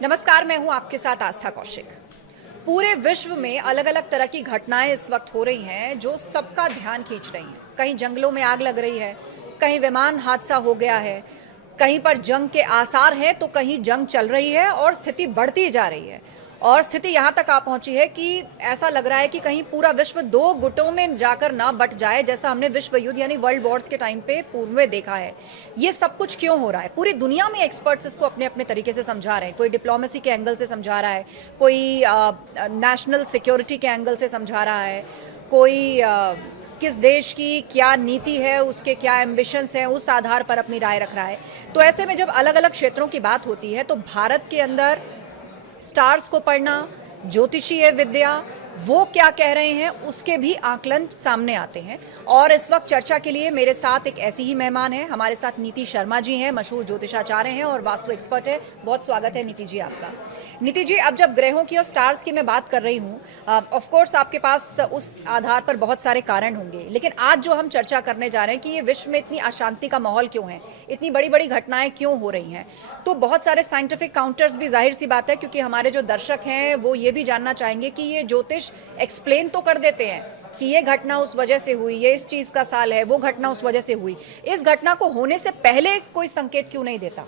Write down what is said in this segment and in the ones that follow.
नमस्कार, मैं हूं आपके साथ आस्था कौशिक। पूरे विश्व में अलग अलग तरह की घटनाएं इस वक्त हो रही हैं जो सबका ध्यान खींच रही हैं। कहीं जंगलों में आग लग रही है, कहीं विमान हादसा हो गया है, कहीं पर जंग के आसार हैं तो कहीं जंग चल रही है और स्थिति बढ़ती जा रही है। और स्थिति यहाँ तक आ पहुंची है कि ऐसा लग रहा है कि कहीं पूरा विश्व दो गुटों में जाकर ना बट जाए, जैसा हमने विश्व युद्ध यानी वर्ल्ड वॉर्स के टाइम पे पूर्व में देखा है। ये सब कुछ क्यों हो रहा है? पूरी दुनिया में एक्सपर्ट्स इसको अपने अपने तरीके से समझा रहे हैं। कोई डिप्लोमेसी के एंगल से समझा रहा है, कोई नेशनल सिक्योरिटी के एंगल से समझा रहा है, कोई किस देश की क्या नीति है, उसके क्या एम्बिशंस हैं, उस आधार पर अपनी राय रख रहा है। तो ऐसे में जब अलग अलग क्षेत्रों की बात होती है तो भारत के अंदर स्टार्स को पढ़ना, ज्योतिषीय विद्या, वो क्या कह रहे हैं उसके भी आकलन सामने आते हैं। और इस वक्त चर्चा के लिए मेरे साथ एक ऐसी ही मेहमान है। हमारे साथ नीति शर्मा जी हैं, मशहूर ज्योतिषाचार्य हैं और वास्तु एक्सपर्ट है। बहुत स्वागत है नीति जी आपका। नीति जी, अब जब ग्रहों की और स्टार्स की मैं बात कर रही हूँ, ऑफ कोर्स आपके पास उस आधार पर बहुत सारे कारण होंगे, लेकिन आज जो हम चर्चा करने जा रहे हैं कि ये विश्व में इतनी अशांति का माहौल क्यों है, इतनी बड़ी बड़ी घटनाएं क्यों हो रही हैं, तो बहुत सारे साइंटिफिक काउंटर्स भी, जाहिर सी बात है, क्योंकि हमारे जो दर्शक हैं वो ये भी जानना चाहेंगे कि ये ज्योतिष एक्सप्लेन तो कर देते हैं कि ये घटना उस वजह से हुई, ये इस चीज का साल है, वो घटना उस वजह से हुई। इस घटना को होने से पहले कोई संकेत क्यों नहीं देता?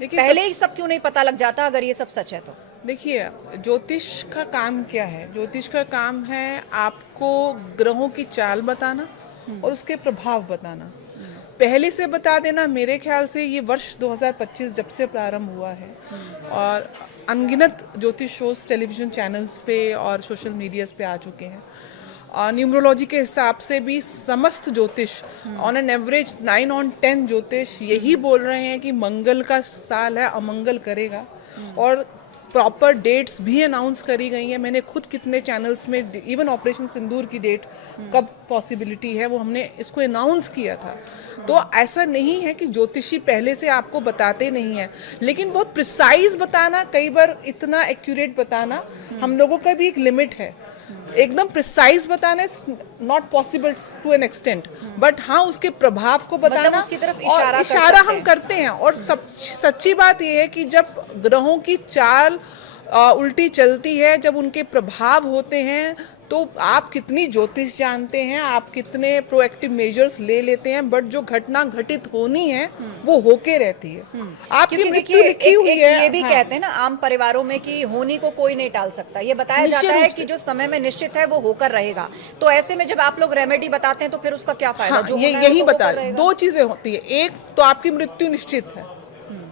पहले ही सब क्यों नहीं पता लग जाता अगर ये सब सच है तो? देखिए, ज्योतिष का काम क्या है? ज्योतिष का काम है आपको ग्रहों की चाल बताना और उसके प्रभाव बताना। पहले से बता देना, मेरे ख्याल से ये वर्ष 2025 जब से प्रारंभ हुआ है और अनगिनत ज्योतिष शोज टेलीविजन चैनल्स पे और सोशल मीडियाज पे आ चुके हैं। और न्यूमरोलॉजी के हिसाब से भी समस्त ज्योतिष ऑन एन एवरेज 9 on 10 ज्योतिष यही बोल रहे हैं कि मंगल का साल है, अमंगल करेगा। और प्रॉपर डेट्स भी अनाउंस करी गई हैं। मैंने खुद कितने चैनल्स में इवन ऑपरेशन सिंदूर की डेट कब पॉसिबिलिटी है वो हमने इसको अनाउंस किया था। तो ऐसा नहीं है कि ज्योतिषी पहले से आपको बताते नहीं हैं, लेकिन बहुत प्रिसाइज बताना, कई बार इतना एक्यूरेट बताना, हम लोगों का भी एक लिमिट है। एकदम प्रिसाइज बताना is not possible to an extent, but हाँ उसके प्रभाव को बताना, मतलब उसकी तरफ इशारा हम करते हैं। और सच्ची बात यह है कि जब ग्रहों की चाल उल्टी चलती है, जब उनके प्रभाव होते हैं, तो आप कितनी ज्योतिष जानते हैं, आप कितने प्रोएक्टिव मेजर्स ले लेते हैं, बट जो घटना घटित होनी है वो होके रहती है। आपकी मृत्यु लिखी हुई है। ये भी कहते हैं ना आम परिवारों में कि होनी को कोई नहीं टाल सकता। ये बताया जाता है कि जो समय में निश्चित है वो होकर रहेगा। तो ऐसे में जब आप लोग रेमेडी बताते हैं तो फिर उसका क्या फायदा? जो यही बता, दो चीजें होती है। एक तो आपकी मृत्यु निश्चित है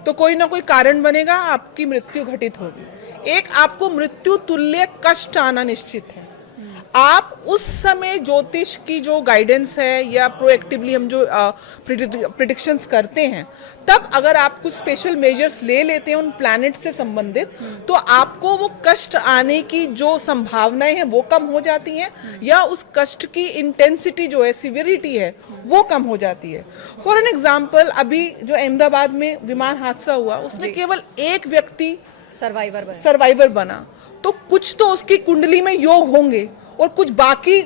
तो कोई ना कोई कारण बनेगा, आपकी मृत्यु घटित होगी। एक आपको मृत्यु तुल्य कष्ट आना निश्चित है। आप उस समय ज्योतिष की जो गाइडेंस है या प्रोएक्टिवली हम जो प्रिडिक्शंस करते हैं, तब अगर आप कुछ स्पेशल मेजर्स ले लेते हैं उन प्लैनेट से संबंधित, तो आपको वो कष्ट आने की जो संभावनाएं हैं वो कम हो जाती हैं, या उस कष्ट की इंटेंसिटी जो है, सिवियरिटी है, वो कम हो जाती है। फॉर एन एग्जाम्पल, अभी जो अहमदाबाद में विमान हादसा हुआ उसमें केवल एक व्यक्ति सर्वाइवर बना, तो कुछ तो उसकी कुंडली में योग होंगे और कुछ बाकी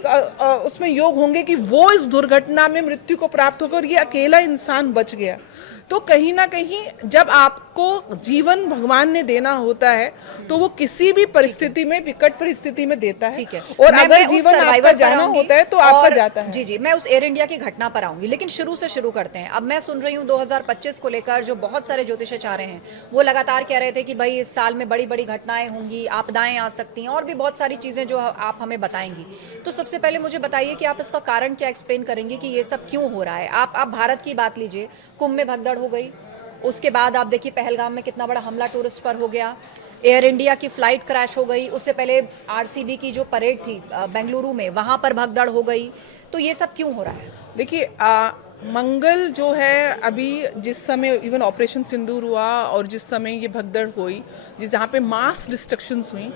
उसमें योग होंगे कि वो इस दुर्घटना में मृत्यु को प्राप्त होकर ये अकेला इंसान बच गया। तो कहीं ना कहीं जब आपको जीवन भगवान ने देना होता है तो वो किसी भी परिस्थिति में, विकट परिस्थिति में देता है। ठीक है। और अगर जीवन आपका जाना होता है तो आपका जाता है। जी, मैं उस एयर इंडिया की घटना पर आऊंगी, लेकिन शुरू से शुरू करते हैं। अब मैं सुन रही हूँ 2025 को लेकर जो बहुत सारे ज्योतिषाचार्य हैं वो लगातार कह रहे थे कि भाई इस साल में बड़ी बड़ी घटनाएं होंगी, आपदाएं आ सकती हैं और भी बहुत सारी चीजें जो आप हमें बताएंगी। तो सबसे पहले मुझे बताइए कि आप इसका कारण क्या एक्सप्लेन करेंगे कि ये सब क्यों हो रहा है? आप भारत की बात लीजिए, कुंभ में भगदड़ हो गई, उसके बाद आप देखिए पहलगाम में कितना बड़ा हमला टूरिस्ट पर हो गया, एयर इंडिया की फ्लाइट क्रैश हो गई, उससे पहले आरसीबी की जो परेड थी बेंगलुरु में, वहां पर भगदड़ हो गई। तो ये सब क्यों हो रहा है? देखिए, मंगल जो है, अभी जिस समय इवन ऑपरेशन सिंदूर हुआ और जिस समय ये भगदड़ हुई, जहाँ पे मास डिस्ट्रक्शंस हुई,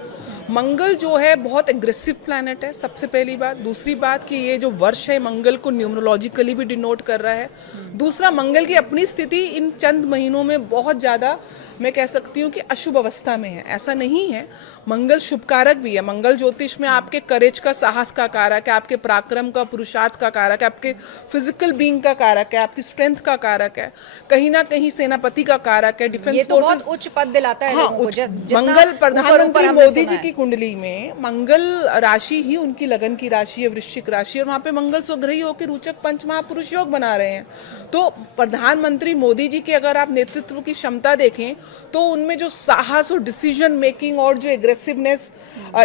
मंगल जो है बहुत एग्रेसिव प्लैनेट है, सबसे पहली बात। दूसरी बात कि ये जो वर्ष है मंगल को न्यूमरोलॉजिकली भी डिनोट कर रहा है। दूसरा, मंगल की अपनी स्थिति इन चंद महीनों में बहुत ज़्यादा मैं कह सकती हूँ कि अशुभ अवस्था में है। ऐसा नहीं है, मंगल शुभकारक भी है। मंगल ज्योतिष में आपके करेज का, साहस का कारक है, आपके पराक्रम का, पुरुषार्थ का कारक है, आपके फिजिकल बीइंग का कारक है, आपकी स्ट्रेंथ का कारक है, कहीं ना कहीं सेनापति का कारक है, डिफेंस ये तो बहुत फोर्सेस। उच्च पद दिलाता है हाँ, लोगों को। जितना मंगल ऊपर प्रधानमंत्री हमने मोदी सुना जी है। की कुंडली में मंगल राशि ही उनकी लगन की राशि है, वृश्चिक राशि, और वहां पे मंगल स्वग्रही होकर रोचक पंच महापुरुष योग बना रहे हैं। तो प्रधानमंत्री मोदी जी के अगर आप नेतृत्व की क्षमता देखें तो उनमें जो साहस और डिसीजन मेकिंग और जो एग्रेसिवनेस,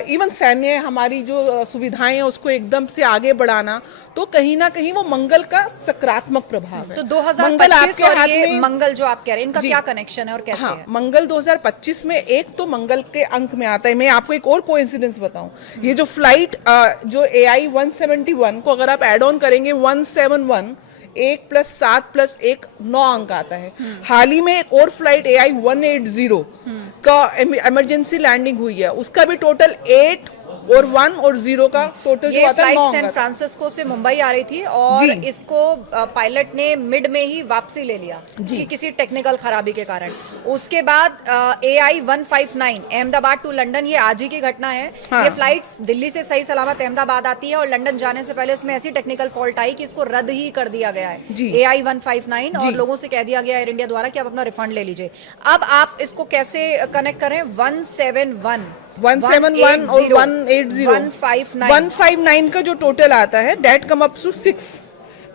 इवन सैन्य हमारी जो सुविधाएं हैं उसको एकदम से आगे बढ़ाना, तो कहीं ना कहीं वो मंगल का सकारात्मक प्रभाव है। तो मंगल 2025 आपके और हाथ ये में, मंगल जो आप कह रहे हैं, इनका जी। क्या कनेक्शन है और कैसे हाँ, है? मंगल 2025 में एक तो मंगल के अंक में आता है। मैं आपको एक और कोइंसिडेंस बताऊं, ये जो फ्लाइट जो AI 171 को अगर आप एड ऑन करेंगे 171, 1 + 7 + 1 9 अंक आता है। हाल ही में एक और फ्लाइट AI 180 का इमरजेंसी लैंडिंग हुई है, उसका भी टोटल 8 और 1 और 0 का टोटल जो ये आता है फ्लाइट 9 सैन अंक। फ्रांसिस्को से मुंबई आ रही थी और जी। इसको पायलट ने मिड में ही वापसी ले लिया जी। कि किसी टेक्निकल खराबी के कारण। उसके बाद AI 159 अहमदाबाद टू लंदन, ये आज ही की घटना है। हाँ। ये फ्लाइट्स दिल्ली से सही सलामत अहमदाबाद आती है और लंदन जाने से पहले इसमें ऐसी टेक्निकल फॉल्ट आई कि इसको रद्द ही कर दिया गया है, जी। AI 159, और जी। लोगों से कह दिया गया एयर इंडिया द्वारा कि आप अपना रिफंड ले लीजिए। अब आप इसको कैसे कनेक्ट करें? 171 171 और 180 159 159 का जो टोटल आता है डेट कम अप टू 6।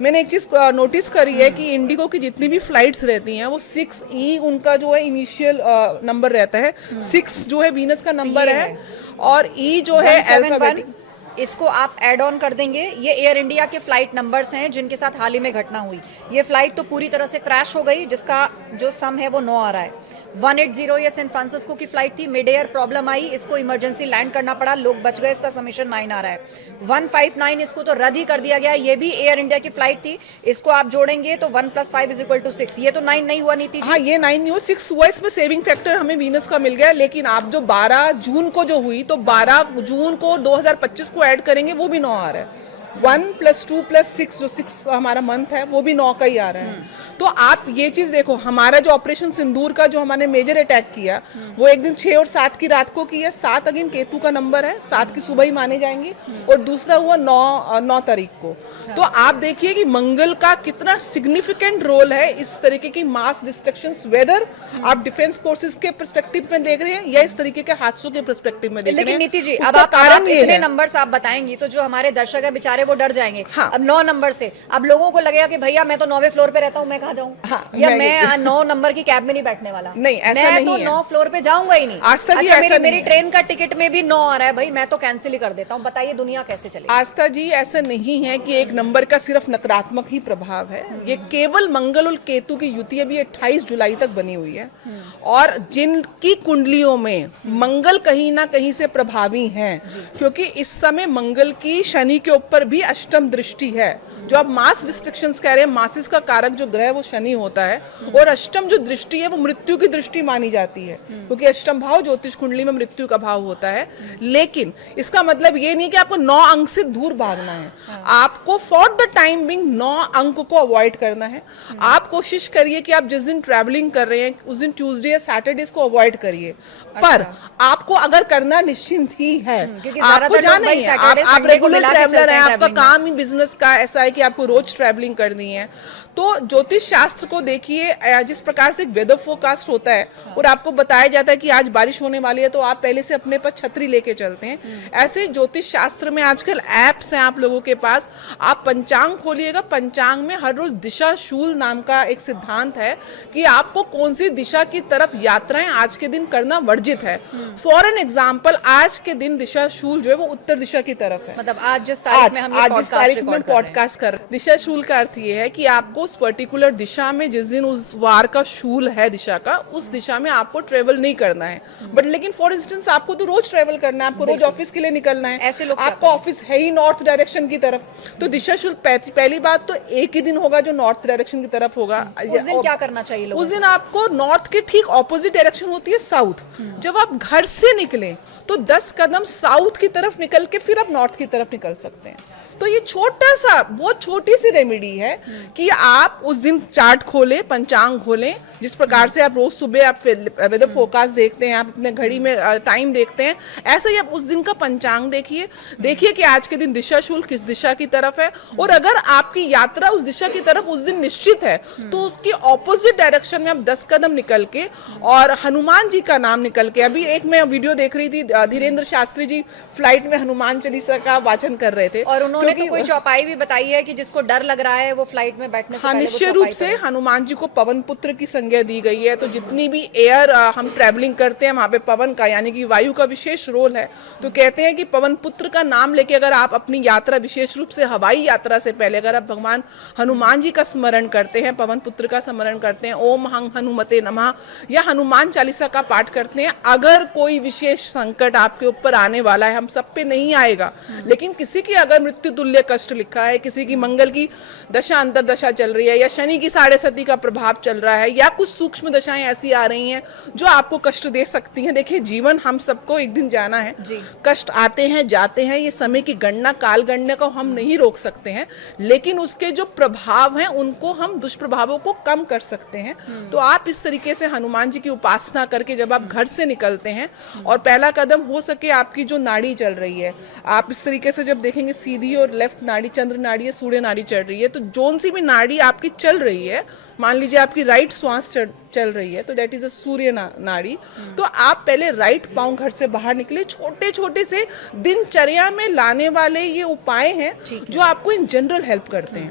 मैंने एक चीज नोटिस करी है कि इंडिगो की जितनी भी फ्लाइट्स रहती हैं वो 6E उनका जो है इनिशियल नंबर रहता है। 6 जो है वीनस का नंबर ये है है। और E जो है 171, अल्फाबेटिक। इसको आप ऐड ऑन कर देंगे। ये एयर इंडिया के फ्लाइट नंबर्स हैं जिनके साथ हाल ही में घटना हुई। ये फ्लाइट तो पूरी तरह से क्रैश हो गई, जिसका जो सम है वो 9 आ रहा है। 180 ये सैन फ्रांसिस्को की फ्लाइट थी, मिड एयर प्रॉब्लम आई, इसको इमरजेंसी लैंड करना पड़ा, लोग बच गए, इसका समीशन 9 आ रहा है। 159 इसको तो रद्द ही कर दिया गया, ये भी एयर इंडिया की फ्लाइट थी, इसको आप जोड़ेंगे तो 1 + 5 = 6। ये तो 9 नहीं हुआ नीति जी? हाँ, ये 9 नहीं हुआ, 6 हुआ। इसमें सेविंग फैक्टर हमें वीनस का मिल गया, लेकिन आप जो 12 जून को जो हुई, तो 12 जून को 2025 को ऐड करेंगे वो भी 9 आ रहा है। 1 + 2 + 6, जो 6 हमारा मंथ है वो भी 9 का ही आ रहा है। तो आप ये चीज देखो, हमारा जो ऑपरेशन सिंदूर का जो हमने मेजर अटैक किया वो एक दिन 6 और 7 की रात को किया। 7 अगेन केतु का नंबर है, 7 की सुबह ही माने जाएंगी, और दूसरा हुआ 9 तारीख को। तो आप देखिए कि मंगल का कितना सिग्निफिकेंट रोल है इस तरीके की मास डिस्ट्रक्शंस, वेदर आप डिफेंस फोर्सेस के पर्सपेक्टिव में देख रहे हैं या इस तरीके के हादसों के पर्सपेक्टिव में देख रहे हैं। लेकिन नीति जी, अब उसका आप कारण ये इतने है। नंबर्स आप बताएंगी तो जो हमारे दर्शक है बेचारे वो डर जाएंगे। हाँ। अब 9 नंबर से अब लोगों को लगेगा कि भैया मैं तो 9वें फ्लोर पे रहता हूँ, मैं कहाँ जाऊँ? हाँ, या मैं 9 नंबर की कैब में नहीं बैठने वाला। नहीं, ऐसा मैं नहीं तो है। 9 फ्लोर पे जाऊंगा ही नहीं। आस्था जी, अच्छा, ऐसा नहीं मेरी है। ट्रेन का टिकट में भी 9 आ रहा है, भाई मैं तो कैंसिल ही कर देता हूँ। बताइए दुनिया कैसे चलेगी? आस्था जी, ऐसा नहीं है कि एक नंबर का सिर्फ नकारात्मक ही प्रभाव है। ये केवल मंगल और केतु की युति अभी 28 जुलाई तक बनी हुई है, और जिनकी कुंडलियों में मंगल कहीं ना कहीं से प्रभावी हैं, क्योंकि इस समय मंगल की शनि के ऊपर भी अष्टम दृष्टि है। जो आप मास डिस्ट्रक्शंस कह रहे हैं, मासिस का कारक जो ग्रह वो शनि होता है, और अष्टम जो दृष्टि है वो मृत्यु की दृष्टि मानी जाती है, क्योंकि अष्टम भाव ज्योतिष कुंडली में मृत्यु का भाव होता है। लेकिन इसका मतलब ये नहीं कि आपको 9 अंक से दूर भागना है। आपको फॉर द टाइम बिंग 9 अंक को अवॉइड करना है। आप कोशिश करिए कि आप जिस दिन ट्रैवलिंग कर रहे हैं उस दिन ट्यूसडे या सैटरडे को अवॉइड करिए। पर आपको अगर करना निश्चिंत ही है, क्योंकि आपको ज्यादातर लोग जाना भाई ही है, Saturday, आप Sunday को रेगुलर मिला के ट्रैवलर चलते हैं, हैं आपका traveling में। काम ही बिजनेस का ऐसा है कि आपको रोज ट्रैवलिंग करनी है। तो ज्योतिष शास्त्र को देखिए, जिस प्रकार से वेदर फोरकास्ट होता है और आपको बताया जाता है कि आज बारिश होने वाली है, तो आप पहले से अपने पास छतरी लेके चलते हैं। ऐसे ज्योतिष शास्त्र में आजकल एप्स हैं आप लोगों के पास, आप पंचांग खोलिएगा, पंचांग में हर रोज दिशा शूल नाम का एक सिद्धांत है कि आपको कौन सी दिशा की तरफ यात्राएं आज के दिन करना वर्जित है। फॉर एन एग्जाम्पल, आज के दिन दिशा शूल जो है वो उत्तर दिशा की तरफ है। मतलब आज जिस तारीख में हम ये आज जिस तारीख में podcast record कर रहे हैं। पॉडकास्ट कर, दिशा शूल का अर्थ ये है कि आपको उस पर्टिकुलर दिशा में जिस दिन उस वार का शूल है दिशा का, उस दिशा में आपको ट्रेवल नहीं करना है। बट लेकिन फॉर इंस्टेंस आपको तो रोज ट्रेवल करना है, आपको रोज ऑफिस के लिए निकलना है, ऐसे लोग आपका ऑफिस है ही नॉर्थ डायरेक्शन की तरफ, तो दिशा शूल पहली बात तो एक ही दिन होगा जो नॉर्थ डायरेक्शन की तरफ होगा। उस दिन क्या करना चाहिए लोगों उस दिन आपको नॉर्थ के ठीक ऑपोजिट डायरेक्शन होती है साउथ। जब आप घर से निकले तो 10 कदम साउथ की तरफ निकल के फिर आप नॉर्थ की तरफ निकल सकते हैं। तो ये छोटा सा, बहुत छोटी सी रेमेडी है कि आप उस दिन चार्ट खोलें, पंचांग खोलें, जिस प्रकार से आप रोज सुबह आप वेदर फोरकास्ट देखते हैं, आप अपने घड़ी में टाइम देखते हैं, ऐसे ही आप उस दिन का पंचांग देखिए कि आज के दिन दिशा शुल्क किस दिशा की तरफ है, और अगर आपकी यात्रा उस दिशा की तरफ उस दिन निश्चित है तो उसकी ऑपोजिट डायरेक्शन में आप 10 कदम निकल के और हनुमान जी का नाम निकल के, अभी एक मैं वीडियो देख रही थी, धीरेन्द्र शास्त्री जी फ्लाइट में हनुमान चालीसा का वाचन कर रहे थे, और उन्होंने तो कोई चौपाई भी बताई है कि जिसको डर लग रहा है वो फ्लाइट में बैठने से हाँ, पहले वो निश्चय चौपाई रूप से करे। हनुमान जी को पवन पुत्र की संज्ञा दी गई है, तो जितनी भी एयर हम ट्रैवलिंग करते हैं वहाँ पे पवन का यानी कि वायु का विशेष रोल है। तो कहते हैं कि पवन पुत्र का नाम लेके अगर आप अपनी यात्रा, विशेष रूप से हवाई यात्रा से पहले अगर आप भगवान हनुमान जी का स्मरण करते हैं, पवन पुत्र का स्मरण करते हैं, ओम हं हनुमते नमः या हनुमान चालीसा का पाठ करते हैं, अगर कोई विशेष संकट आपके ऊपर आने वाला है, हम सब पे नहीं आएगा, लेकिन किसी की अगर मृत्यु तुल्य कष्ट लिखा है, किसी की मंगल की दशा अंतर दशा चल रही है, या शनि की 7.5 का प्रभाव चल रहा है, या कुछ सूक्ष्म दशाएं ऐसी आ रही हैं जो आपको कष्ट दे सकती हैं। देखिए, जीवन हम सबको एक दिन जाना है, कष्ट आते हैं जाते हैं, ये समय की गणना, काल गणना को हम नहीं रोक सकते हैं, लेकिन उसके जो प्रभाव हैं उनको हम, दुष्प्रभावों को कम कर सकते हैं। तो आप इस तरीके से हनुमान जी की उपासना करके जब आप घर से निकलते हैं, और पहला कदम हो सके आपकी जो नाड़ी चल रही है, आप इस तरीके से जब देखेंगे सीधी और लेफ्ट नाड़ी, चंद्र नाड़ी है, सूर्य नाड़ी चल रही है, तो जोन सी भी नाड़ी आपकी चल रही है, मान लीजिए आपकी राइट श्वास चल रही है, तो दैट इज अ सूर्य नाड़ी। तो आप पहले राइट पांव घर से बाहर निकले, छोटे छोटे से दिनचर्या में लाने वाले ये उपाय हैं जो आपको इन जनरल हेल्प करते हैं।